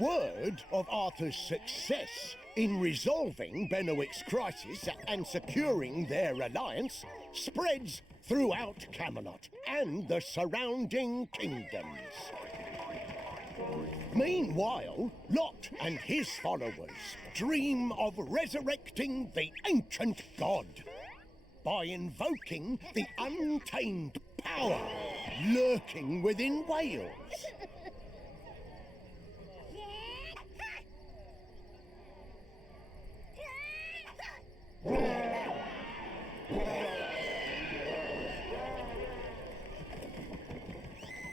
Word of Arthur's success in resolving Benwick's crisis and securing their alliance spreads throughout Camelot and the surrounding kingdoms. Meanwhile, Lot and his followers dream of resurrecting the ancient god by invoking the untamed power lurking within Wales.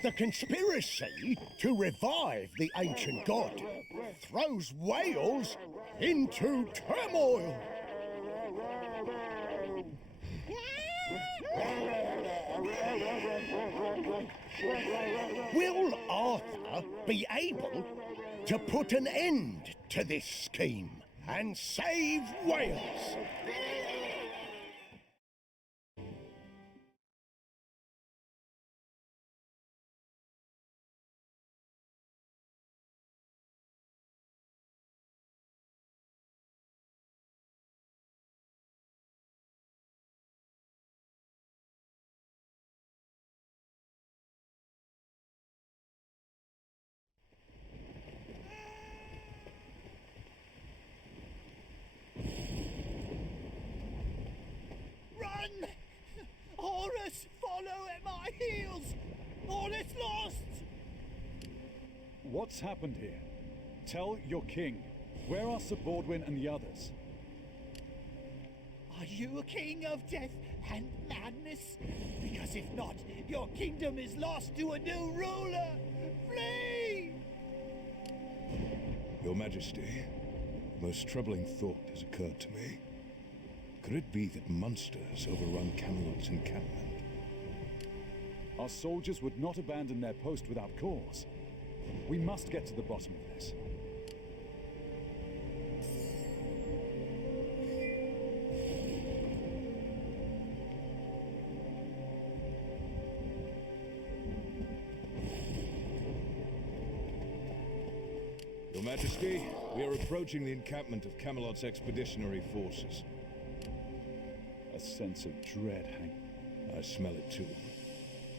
The conspiracy to revive the ancient god throws Wales into turmoil. Will Arthur be able to put an end to this scheme and save Wales? Run! Horus, follow at my heels! All is lost! What's happened here? Tell your king. Where are Sir Baldwin and the others? Are you a king of death and madness? Because if not, your kingdom is lost to a new ruler! Flee! Your Majesty, a most troubling thought has occurred to me. Could it be that monsters overrun Camelot's encampment? Our soldiers would not abandon their post without cause. We must get to the bottom of this. Your Majesty, we are approaching the encampment of Camelot's expeditionary forces. A sense of dread hang. I smell it too.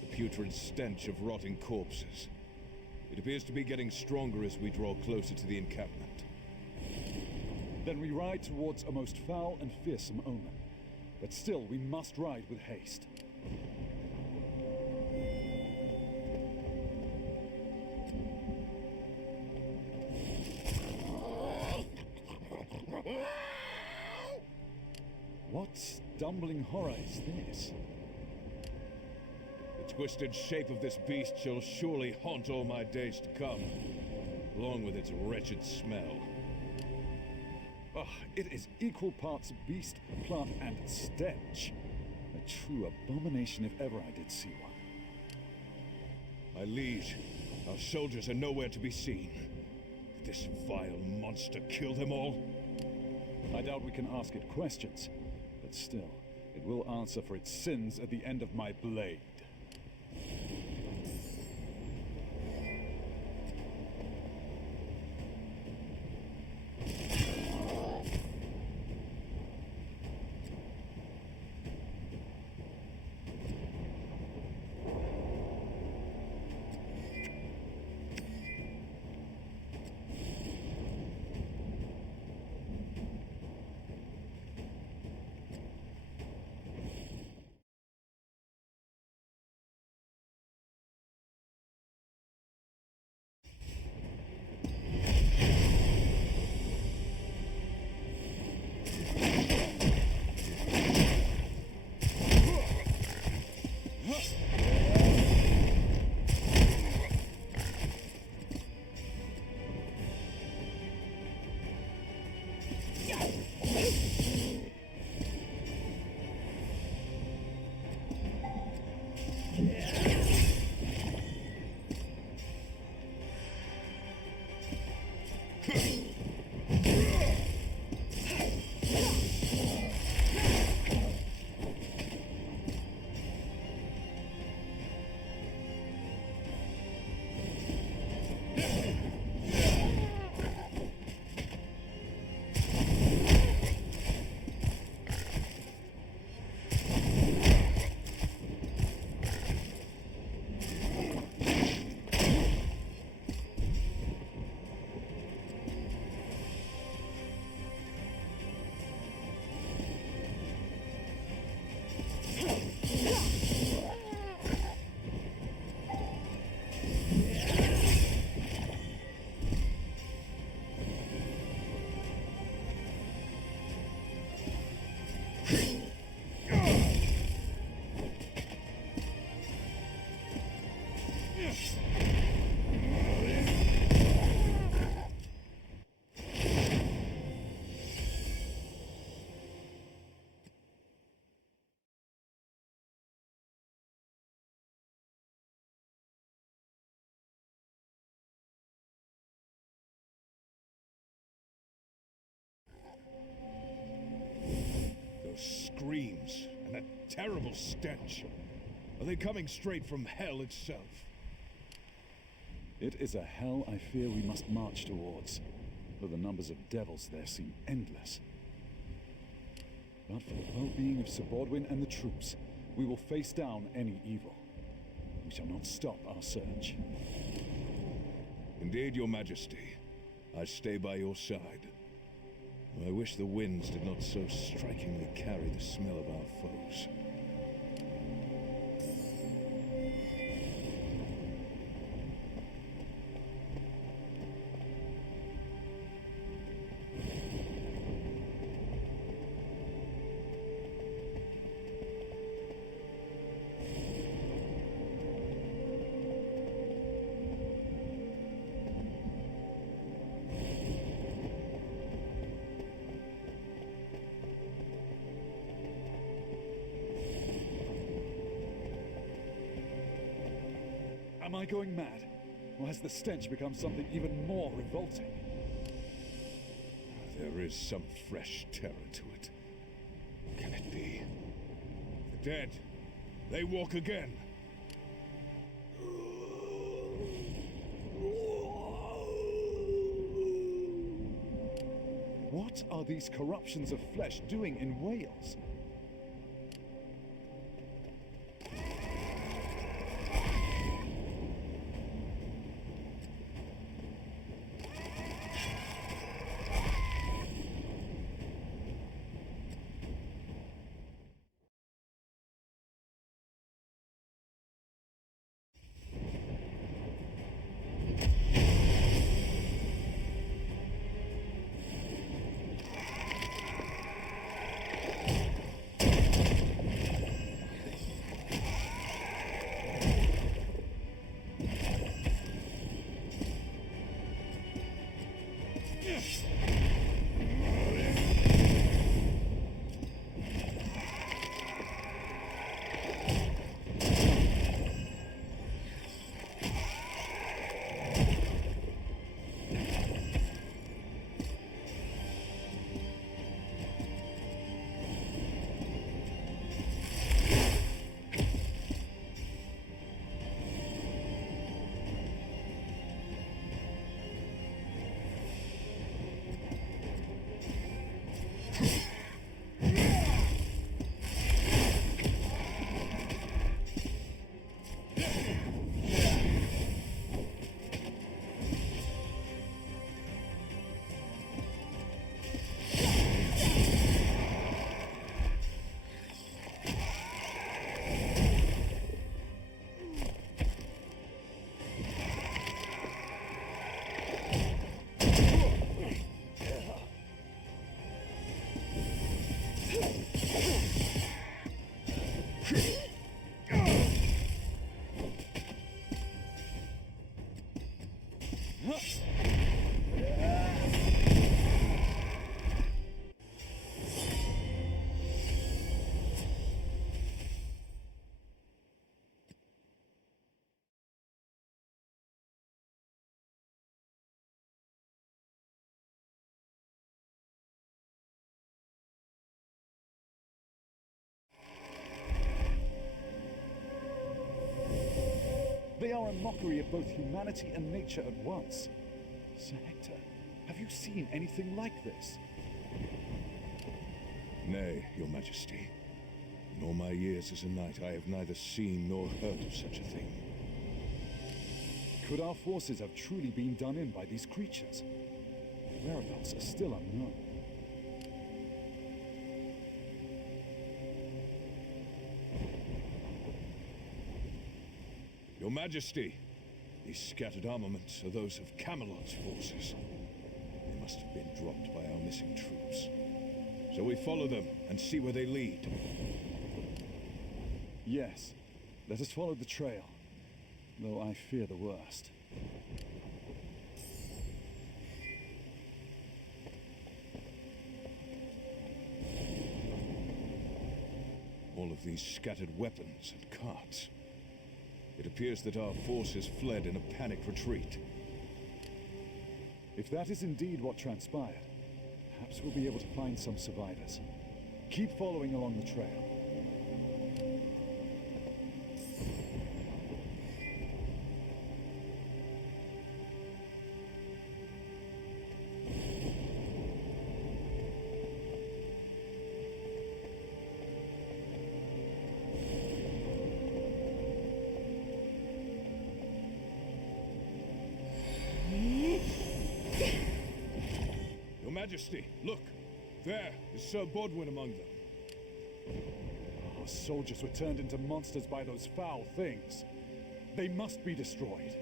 The putrid stench of rotting corpses. It appears to be getting stronger as we draw closer to the encampment. Then we ride towards a most foul and fearsome omen. But still, we must ride with haste. What stumbling horror is this? The twisted shape of this beast shall surely haunt all my days to come, along with its wretched smell. Ah, it is equal parts beast, plant, and stench. A true abomination if ever I did see one. My liege, our soldiers are nowhere to be seen. Did this vile monster kill them all? I doubt we can ask it questions, but still, it will answer for its sins at the end of my blade. Those screams and that terrible stench. Are they coming straight from hell itself? It is a hell I fear we must march towards, though the numbers of devils there seem endless. But for the well-being of Sir Bodwin and the troops, we will face down any evil. We shall not stop our search. Indeed, Your Majesty. I stay by your side. I wish the winds did not so strikingly carry the smell of our foes. Am I going mad? Or has the stench become something even more revolting? There is some fresh terror to it. Can it be? The dead. They walk again. What are these corruptions of flesh doing in Wales? They are a mockery of both humanity and nature at once. Sir Hector, have you seen anything like this? Nay, Your Majesty. In all my years as a knight, I have neither seen nor heard of such a thing. Could our forces have truly been done in by these creatures? Their whereabouts are still unknown. Your Majesty, these scattered armaments are those of Camelot's forces. They must have been dropped by our missing troops. Shall we follow them and see where they lead? Yes. Let us follow the trail. though I fear the worst. All of these scattered weapons and carts. It appears that our forces fled in a panicked retreat. If that is indeed what transpired, perhaps we'll be able to find some survivors. Keep following along the trail. Your Majesty, look! There is Sir Bodwin among them. Our soldiers were turned into monsters by those foul things. They must be destroyed.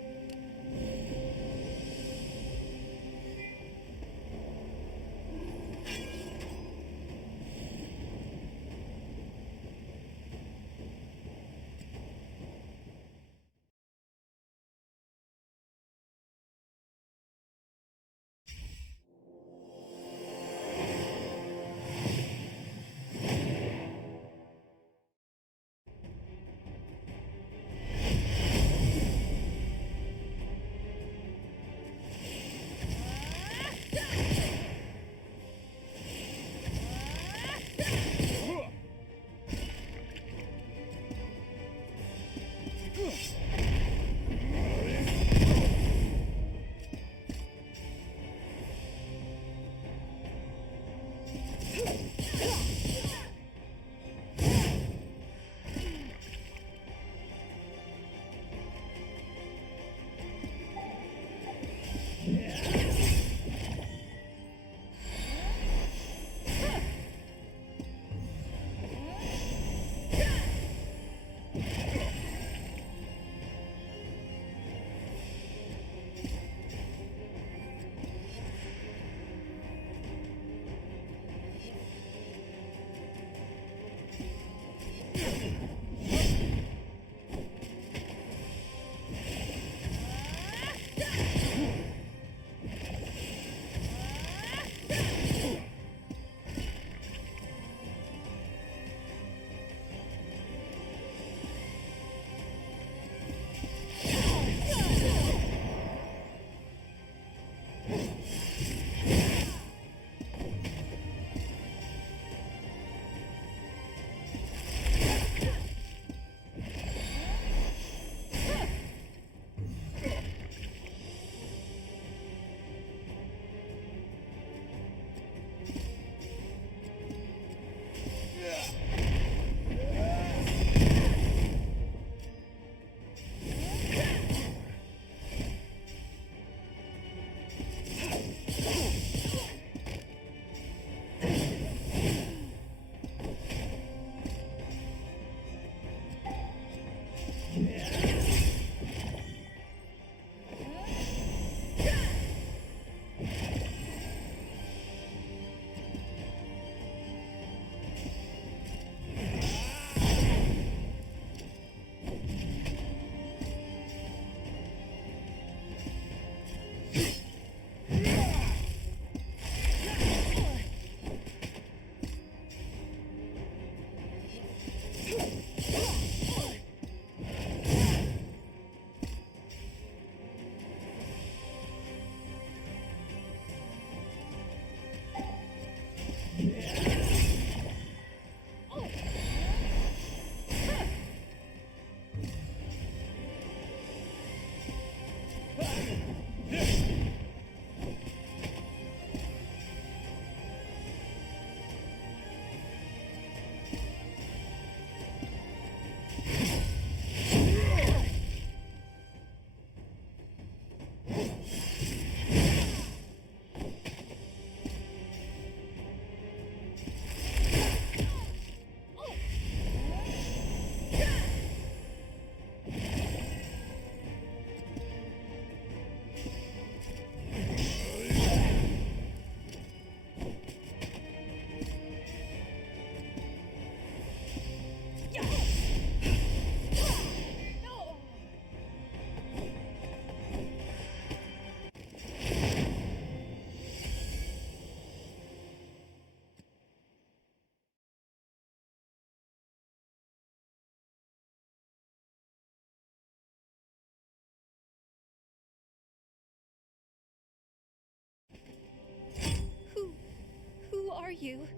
you?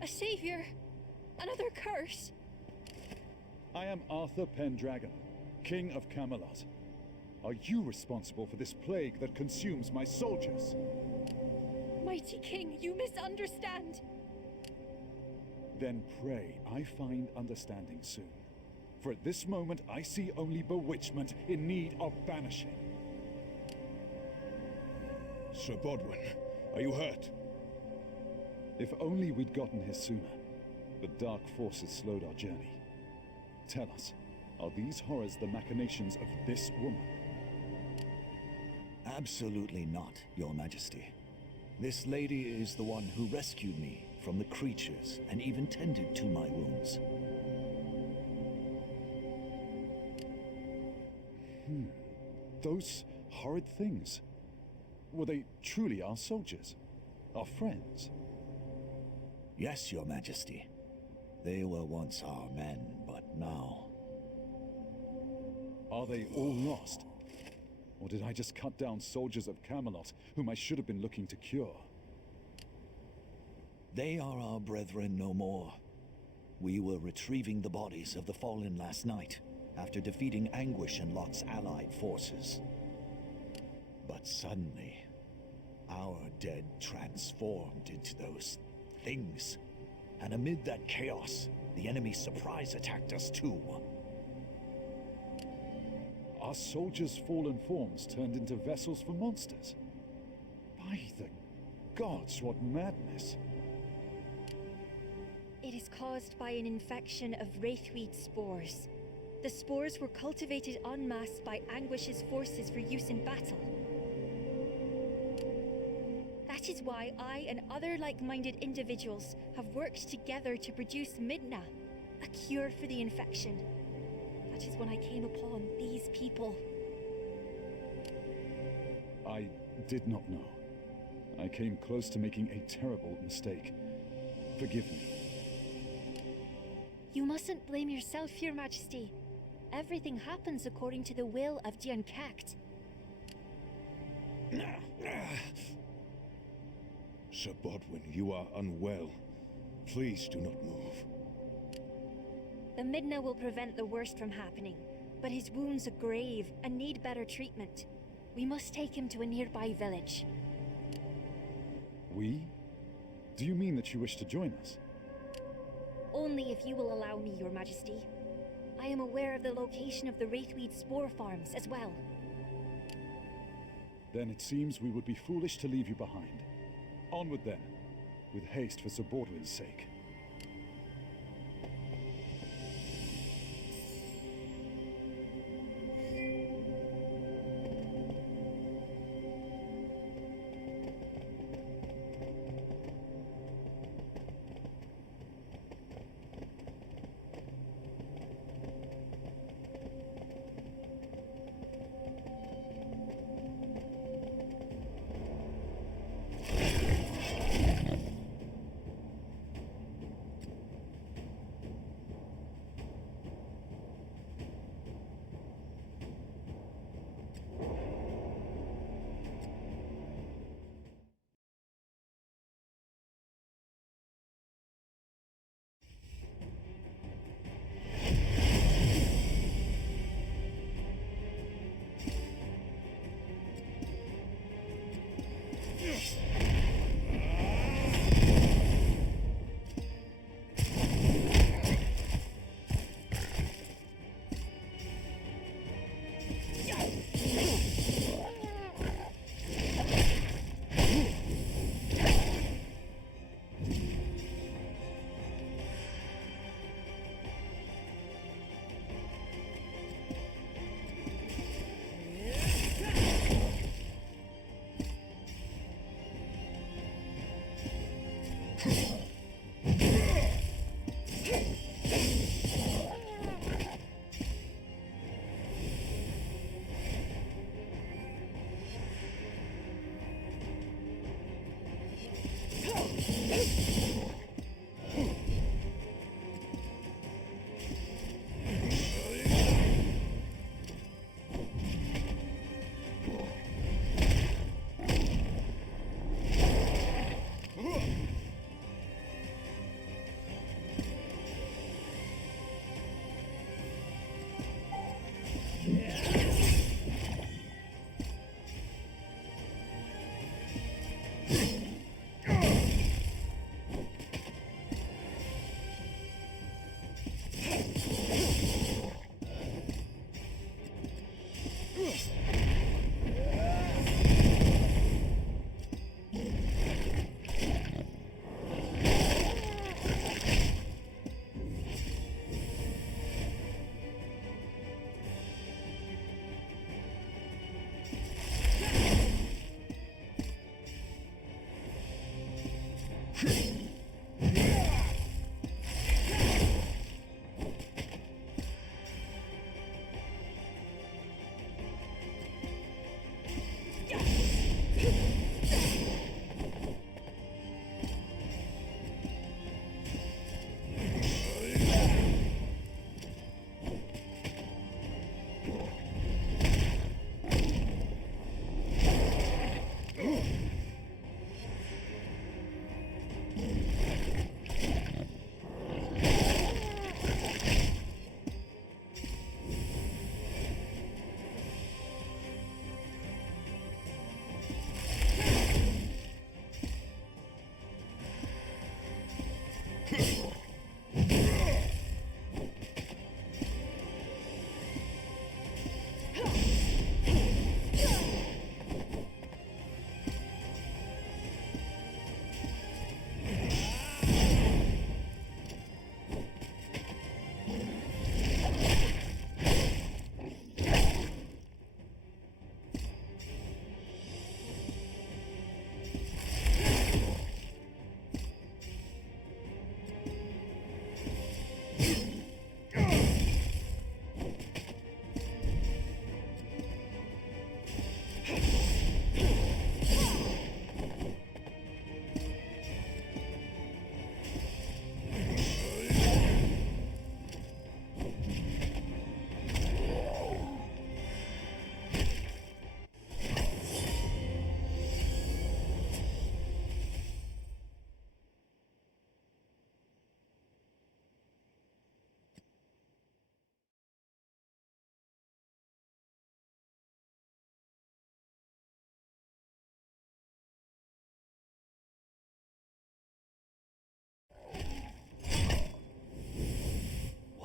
A savior? Another curse? I am Arthur Pendragon, King of Camelot. Are you responsible for this plague that consumes my soldiers? Mighty King, you misunderstand. Then pray I find understanding soon. For at this moment I see only bewitchment in need of banishing. Sir Bodwin, are you hurt? If only we'd gotten here sooner. The dark forces slowed our journey. Tell us, are these horrors the machinations of this woman? Absolutely not, Your Majesty. This lady is the one who rescued me from the creatures and even tended to my wounds. Those horrid things. Were they truly our soldiers? Our friends? Yes, Your Majesty. They were once our men, but now... Are they all lost? Or did I just cut down soldiers of Camelot, whom I should have been looking to cure? They are our brethren no more. We were retrieving the bodies of the fallen last night, after defeating Anguish and Lot's allied forces. But suddenly, our dead transformed into those things. And amid that chaos, the enemy surprise attacked us too. Our soldiers' fallen forms turned into vessels for monsters. By the gods, what madness! It is caused by an infection of wraithweed spores. The spores were cultivated en masse by Anguish's forces for use in battle. That is why I and other like-minded individuals have worked together to produce Midna, a cure for the infection. That is when I came upon these people. I did not know. I came close to making a terrible mistake. Forgive me. You mustn't blame yourself, Your Majesty. Everything happens according to the will of Dian Cact. Sir Bodwin, you are unwell. Please do not move. The Midna will prevent the worst from happening, but his wounds are grave and need better treatment. We must take him to a nearby village. We? Do you mean that you wish to join us? Only if you will allow me, Your Majesty. I am aware of the location of the Wraithweed spore farms as well. Then it seems we would be foolish to leave you behind. Onward then, with haste for Sir Bodwin's sake.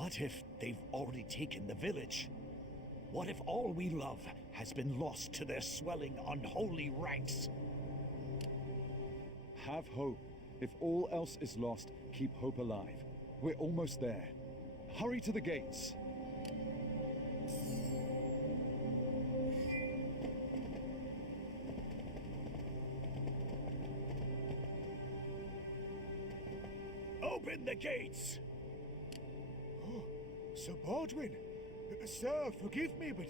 What if they've already taken the village? What if all we love has been lost to their swelling unholy ranks? Have hope. If all else is lost, keep hope alive. We're almost there. Hurry to the gates. Open the gates! Oh, Sir Baldwin. Sir, forgive me, but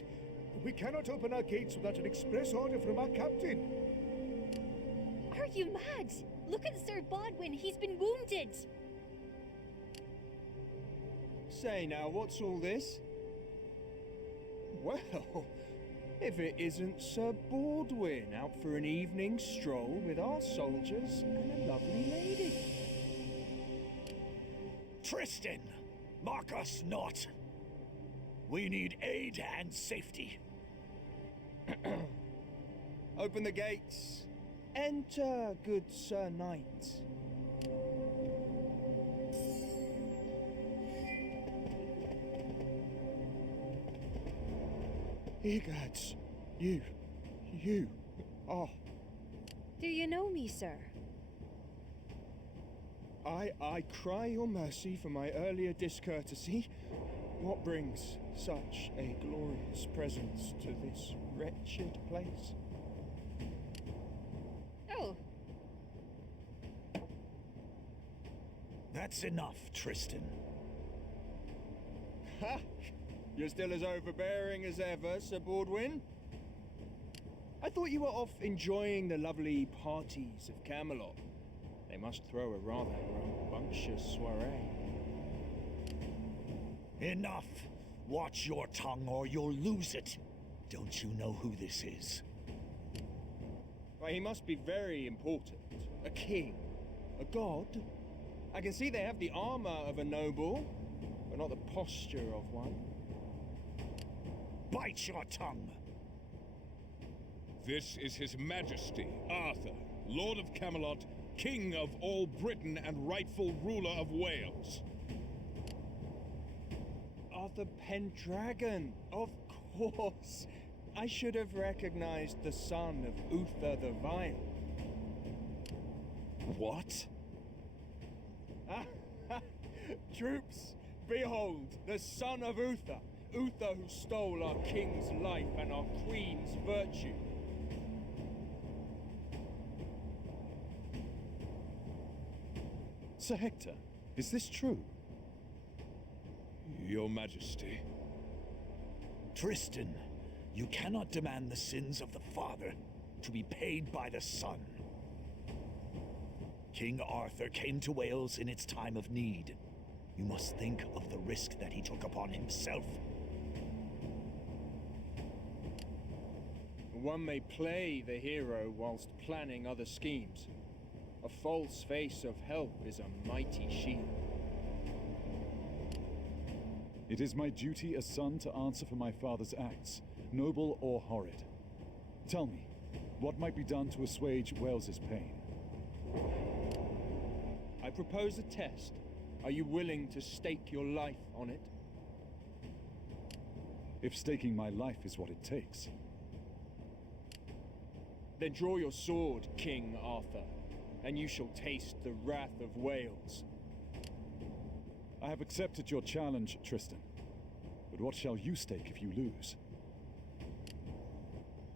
we cannot open our gates without an express order from our captain. Are you mad? Look at Sir Bodwin, he's been wounded. Say now, what's all this? Well, if it isn't Sir Baldwin out for an evening stroll with our soldiers and a lovely lady. Tristan, mock us not. We need aid and safety. Open the gates. Enter, good Sir Knight. Egads, you. Oh, Do you know me, sir? I cry your mercy for my earlier discourtesy. What brings such a glorious presence to this wretched place? Oh, That's enough, Tristan. Ha! You're still as overbearing as ever, Sir Baldwin. I thought you were off enjoying the lovely parties of Camelot. They must throw a rather rambunctious soiree. Enough! Watch your tongue or you'll lose it. Don't you know who this is? Why, he must be very important. A king. A god. I can see they have the armor of a noble, but not the posture of one. Bite your tongue! This is His Majesty, Arthur, Lord of Camelot, King of all Britain and rightful ruler of Wales. Arthur Pendragon, of course. I should have recognized the son of Uther the Vile. What? Troops, behold, the son of Uther. Uther who stole our king's life and our queen's virtue. Sir Hector, is this true? Your Majesty. Tristan, you cannot demand the sins of the father to be paid by the son. King Arthur came to Wales in its time of need. You must think of the risk that he took upon himself. One may play the hero whilst planning other schemes. A false face of help is a mighty shield. It is my duty as son to answer for my father's acts, noble or horrid. Tell me, what might be done to assuage Wales's pain? I propose a test. Are you willing to stake your life on it? If staking my life is what it takes. Then draw your sword, King Arthur, and you shall taste the wrath of Wales. I have accepted your challenge, Tristan. But what shall you stake if you lose?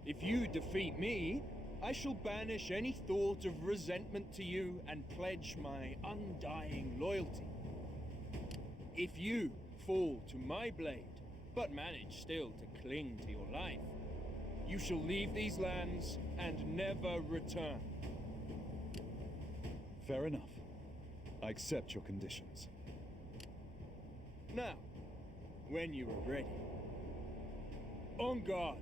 If you defeat me, I shall banish any thought of resentment to you and pledge my undying loyalty. If you fall to my blade, but manage still to cling to your life, you shall leave these lands and never return. Fair enough. I accept your conditions. Now, when you are ready, on guard.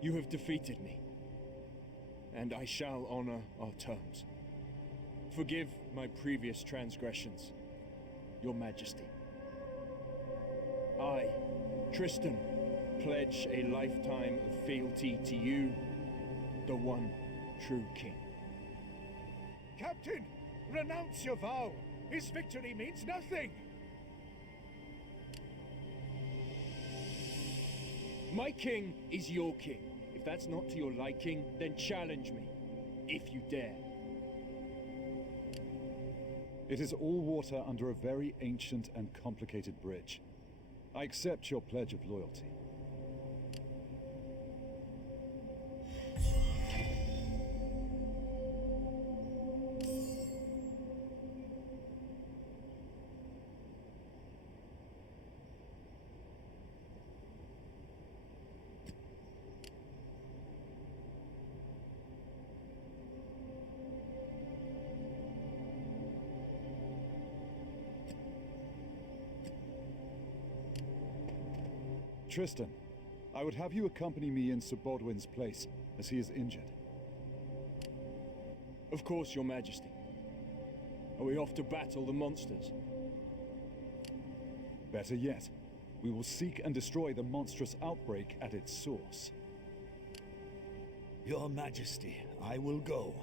You have defeated me, and I shall honor our terms. Forgive my previous transgressions, Your Majesty. I, Tristan, pledge a lifetime of fealty to you, the one true king. Captain, renounce your vow. His victory means nothing. My king is your king. If that's not to your liking, then challenge me, if you dare. It is all water under a very ancient and complicated bridge. I accept your pledge of loyalty. Tristan, I would have you accompany me in Sir Bodwin's place, as he is injured. Of course, Your Majesty. Are we off to battle the monsters? Better yet, we will seek and destroy the monstrous outbreak at its source. Your Majesty, I will go.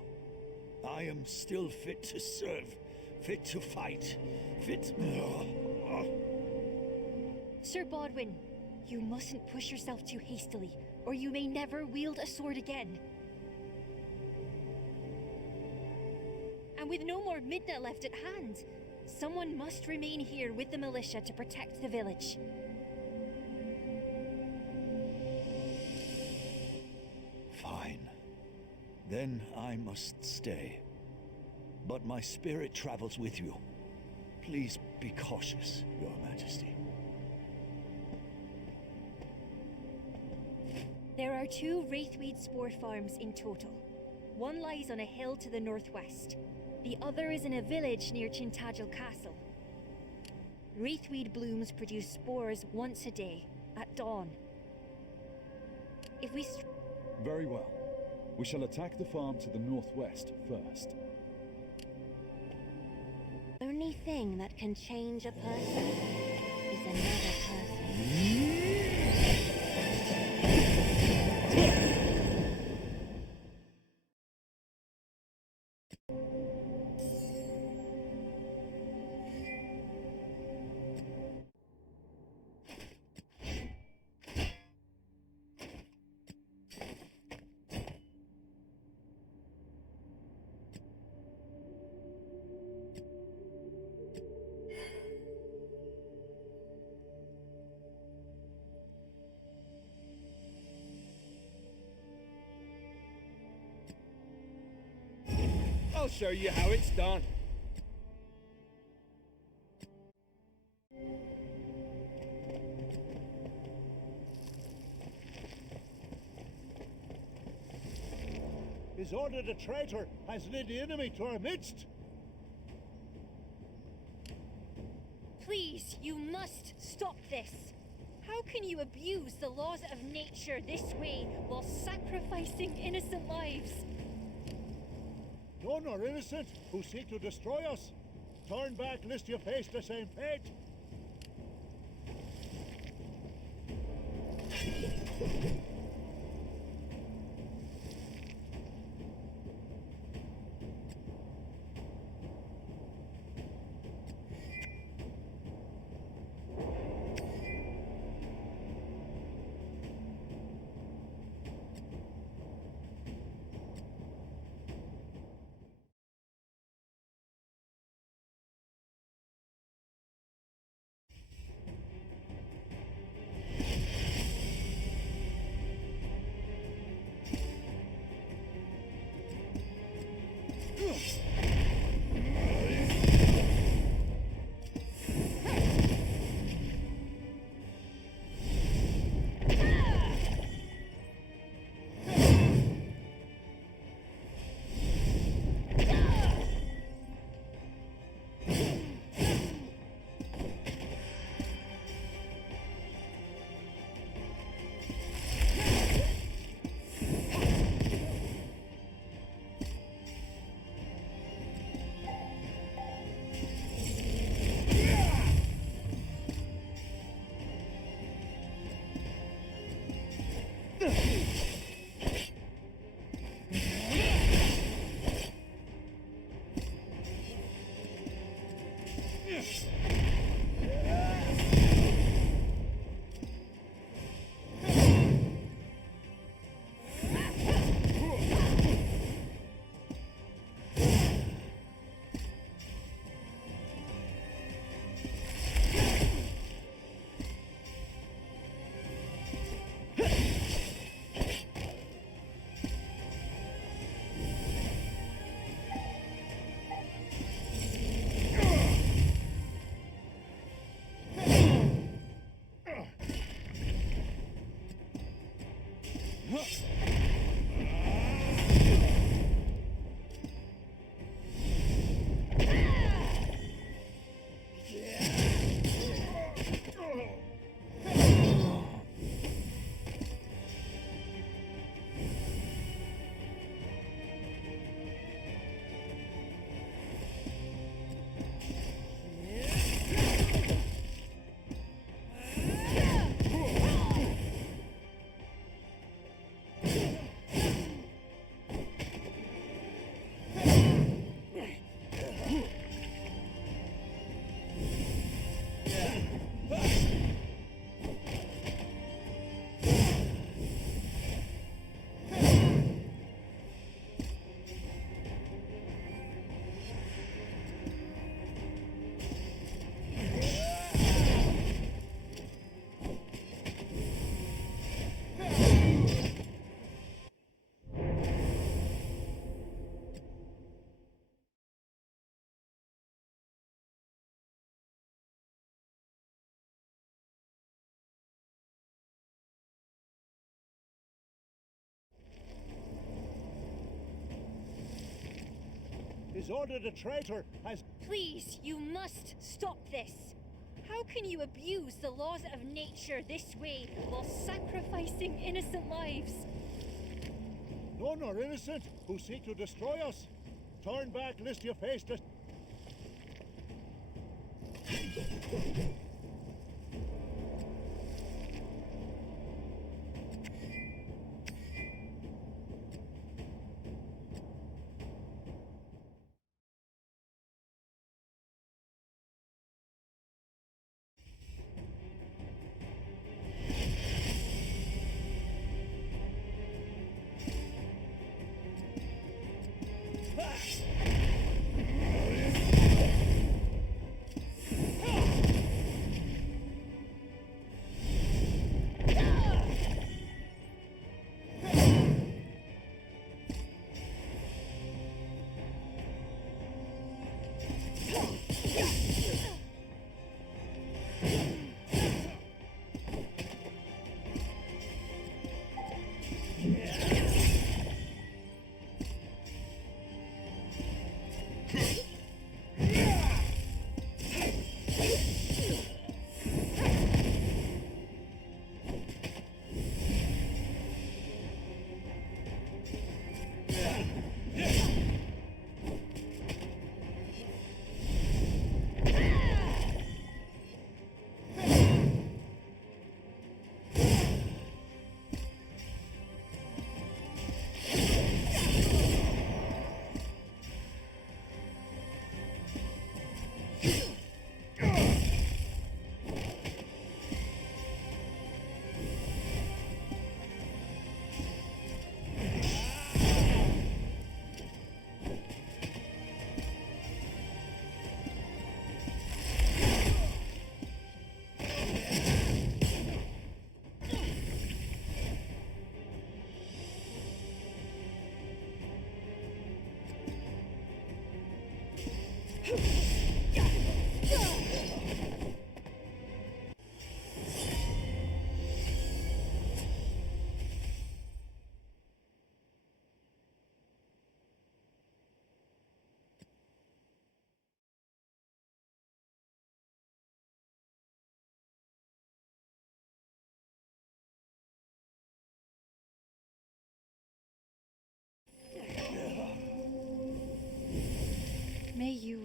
I am still fit to serve, fit to fight, fit... Sir Bodwin, you mustn't push yourself too hastily, or you may never wield a sword again. And with no more Midna left at hand, someone must remain here with the militia to protect the village. Fine. Then I must stay. But my spirit travels with you. Please be cautious, Your Majesty. There are 2 Wraithweed spore farms in total. One lies on a hill to the northwest. The other is in a village near Chintagil Castle. Wraithweed blooms produce spores once a day, at dawn. If we Very well. We shall attack the farm to the northwest first. The only thing that can change a person is another person. I'll show you how it's done. His ordered a traitor has led the enemy to our midst. Please, you must stop this. How can you abuse the laws of nature this way while sacrificing innocent lives? None are innocent who seek to destroy us. Turn back lest you face the same fate. Is ordered a traitor as... Please, you must stop this. How can you abuse the laws of nature this way while sacrificing innocent lives? None are innocent who seek to destroy us. Turn back, lest you face the...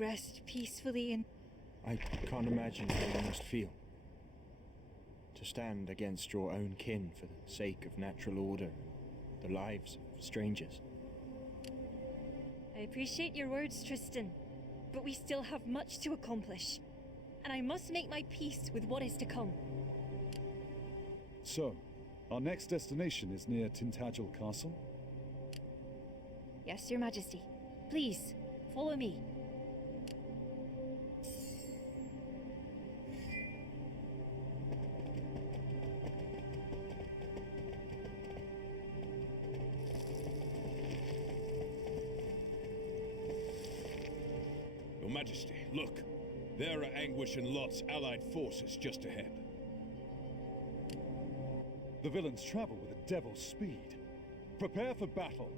rest peacefully in... I can't imagine how you must feel. To stand against your own kin for the sake of natural order, the lives of strangers. I appreciate your words, Tristan, but we still have much to accomplish. And I must make my peace with what is to come. So, our next destination is near Tintagel Castle? Yes, Your Majesty. Please, follow me. Your Majesty, look. There are Anguish and Lot's allied forces just ahead. The villains travel with a devil's speed. Prepare for battle.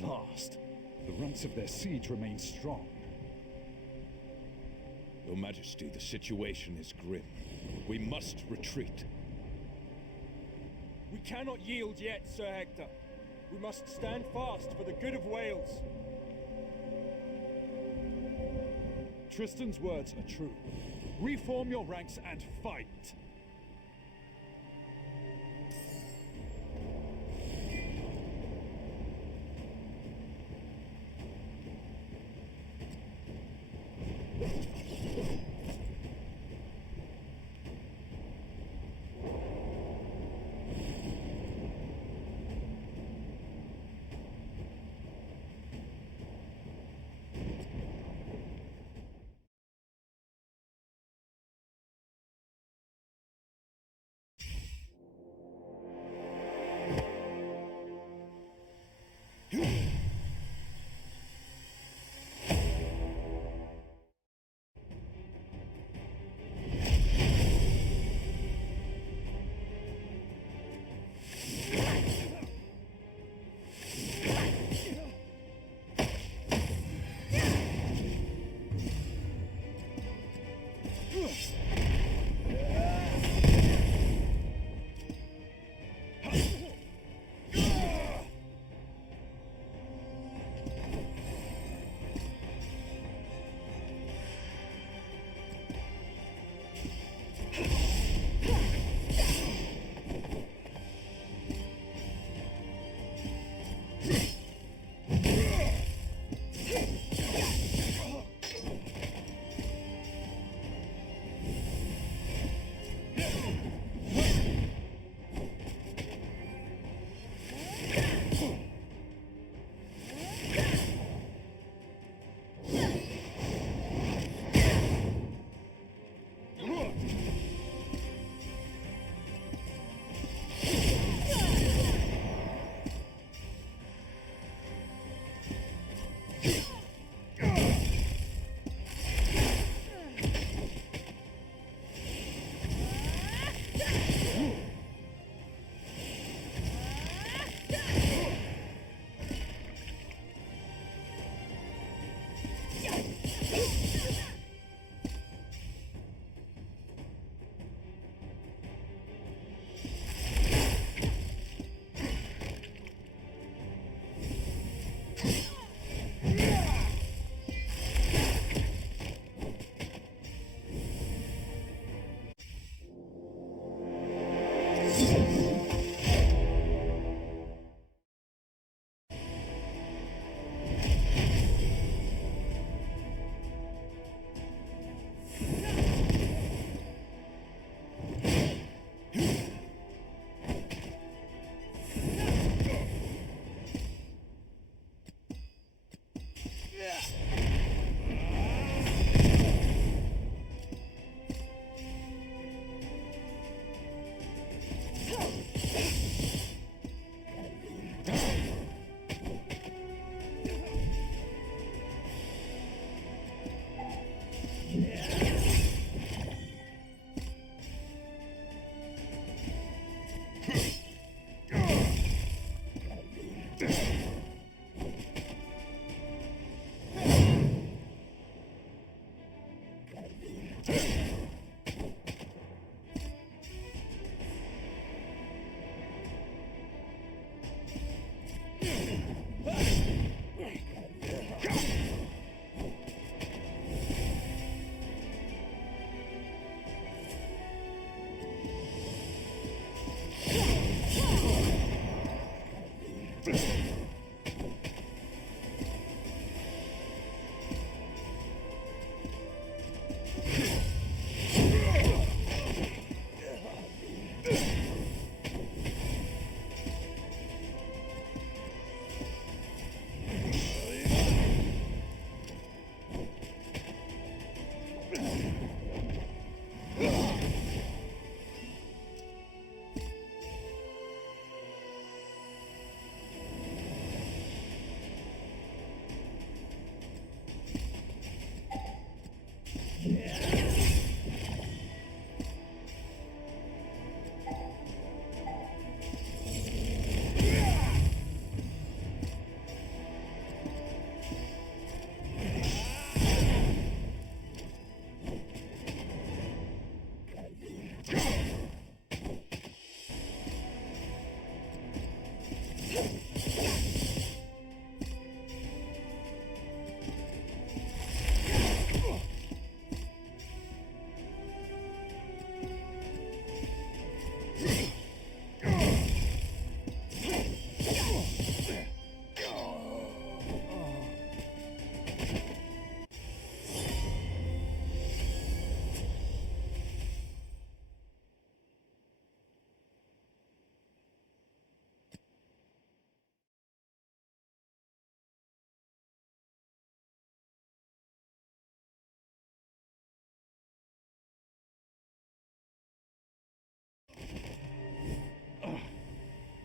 Vast. The ranks of their siege remain strong. Your Majesty, the situation is grim. We must retreat. We cannot yield yet, Sir Hector. We must stand fast for the good of Wales. Tristan's words are true. Reform your ranks and fight!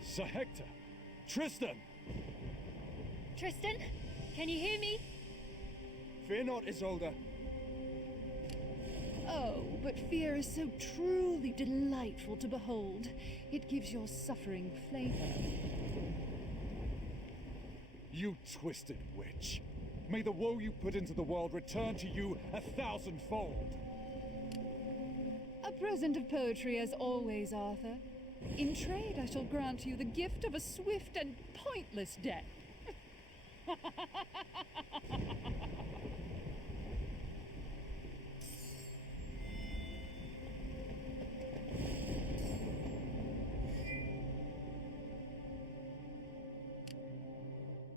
Sir Hector! Tristan! Tristan, can you hear me? Fear not, Isolde. Oh, but fear is so truly delightful to behold. It gives your suffering flavor. You twisted witch! May the woe you put into the world return to you 1,000-fold! A present of poetry as always, Arthur. In trade, I shall grant you the gift of a swift and pointless death.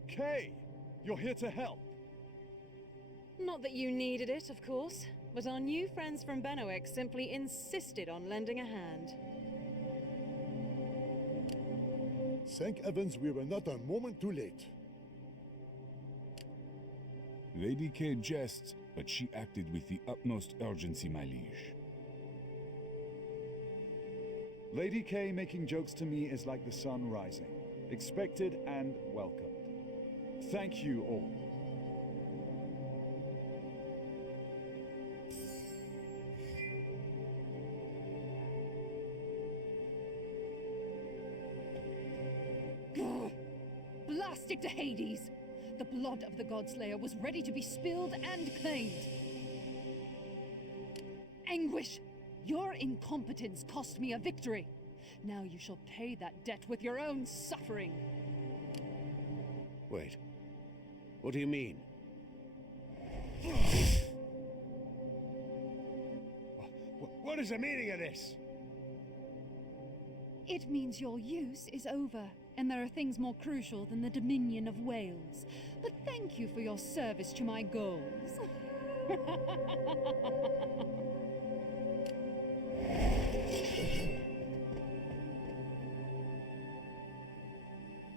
Kay! You're here to help! Not that you needed it, of course, but our new friends from Benowick simply insisted on lending a hand. Thank heavens we were not a moment too late. Lady Kay jests, but she acted with the utmost urgency, my liege. Lady Kay making jokes to me is like the sun rising. Expected and welcomed. Thank you all. Blasted to Hades! The blood of the Godslayer was ready to be spilled and claimed. Anguish! Your incompetence cost me a victory. Now you shall pay that debt with your own suffering. Wait. What do you mean? What is the meaning of this? It means your use is over, and there are things more crucial than the Dominion of Wales. But thank you for your service to my goals.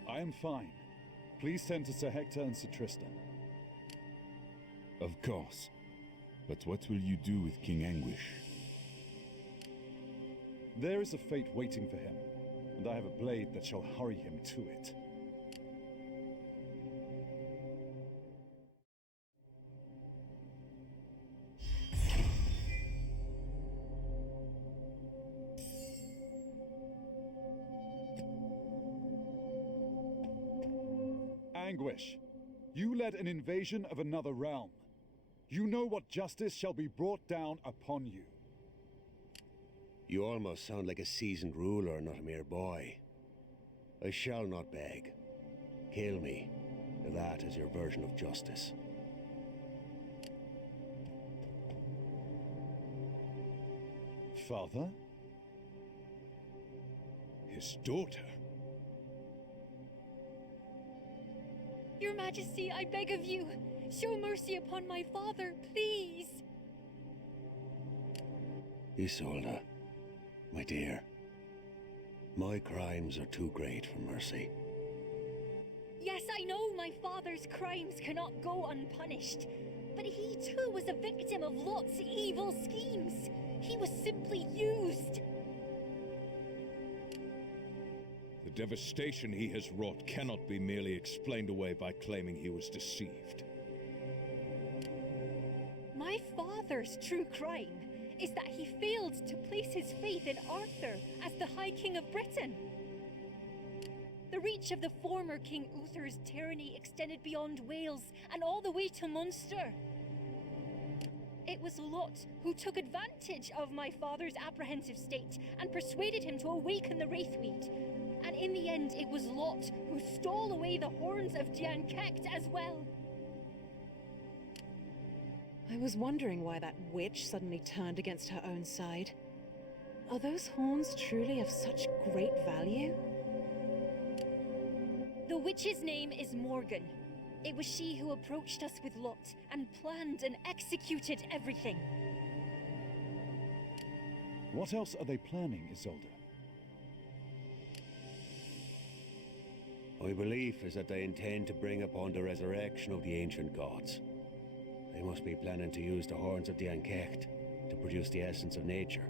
I am fine. Please send to Sir Hector and Sir Tristan. Of course. But what will you do with King Anguish? There is a fate waiting for him, and I have a blade that shall hurry him to it. Anguish, you led an invasion of another realm. You know what justice shall be brought down upon you. You almost sound like a seasoned ruler, not a mere boy. I shall not beg. Kill me. That is your version of justice. Father? His daughter? Your Majesty, I beg of you, show mercy upon my father, please. Isolde, my dear, my crimes are too great for mercy. Yes, I know my father's crimes cannot go unpunished, but he too was a victim of Lot's evil schemes. He was simply used. The devastation he has wrought cannot be merely explained away by claiming he was deceived. My father Arthur's true crime is that he failed to place his faith in Arthur as the High King of Britain. The reach of the former King Uther's tyranny extended beyond Wales and all the way to Munster. It was Lot who took advantage of my father's apprehensive state and persuaded him to awaken the Wraithweed. And in the end, it was Lot who stole away the horns of Dian Kect as well. I was wondering why that witch suddenly turned against her own side. Are those horns truly of such great value? The witch's name is Morgan. It was she who approached us with Lot and planned and executed everything. What else are they planning, Isolde? My belief is that they intend to bring upon the resurrection of the ancient gods. They must be planning to use the horns of Dian Kect to produce the essence of nature.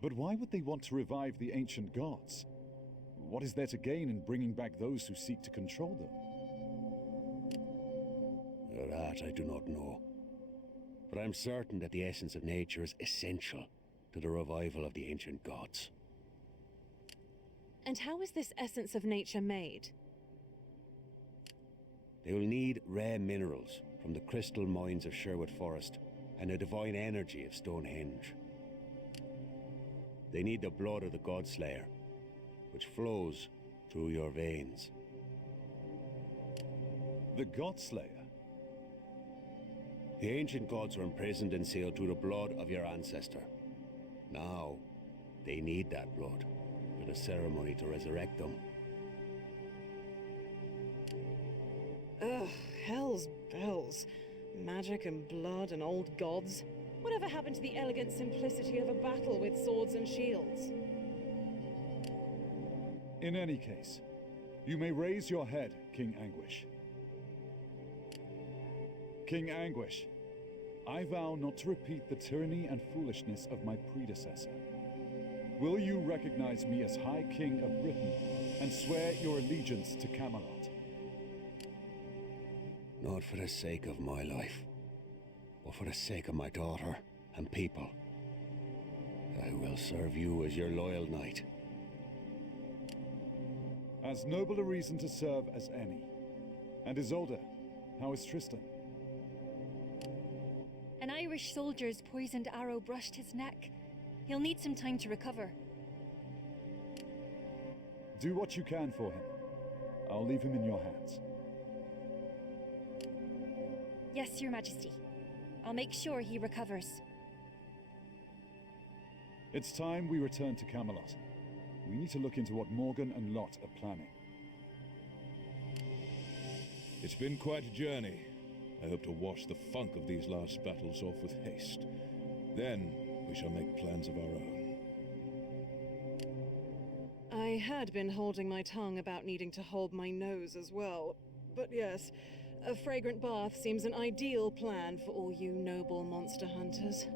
But why would they want to revive the ancient gods? What is there to gain in bringing back those who seek to control them? That I do not know. But I'm certain that the essence of nature is essential to the revival of the ancient gods. And how is this essence of nature made? They will need rare minerals from the crystal mines of Sherwood Forest and the divine energy of Stonehenge. They need the blood of the Godslayer, which flows through your veins. The Godslayer? The ancient gods were imprisoned and sealed through the blood of your ancestor. Now, they need that blood for the ceremony to resurrect them. Ugh, hell's bells. Magic and blood and old gods. Whatever happened to the elegant simplicity of a battle with swords and shields? In any case, you may raise your head, King Anguish. King Anguish, I vow not to repeat the tyranny and foolishness of my predecessor. Will you recognize me as High King of Britain and swear your allegiance to Camelot? Not for the sake of my life, but for the sake of my daughter and people. I will serve you as your loyal knight. As noble a reason to serve as any. And Isolde, how is Tristan? An Irish soldier's poisoned arrow brushed his neck. He'll need some time to recover. Do what you can for him. I'll leave him in your hands. Yes, Your Majesty. I'll make sure he recovers. It's time we return to Camelot. We need to look into what Morgan and Lot are planning. It's been quite a journey. I hope to wash the funk of these last battles off with haste. Then we shall make plans of our own. I had been holding my tongue about needing to hold my nose as well. But yes, a fragrant bath seems an ideal plan for all you noble monster hunters.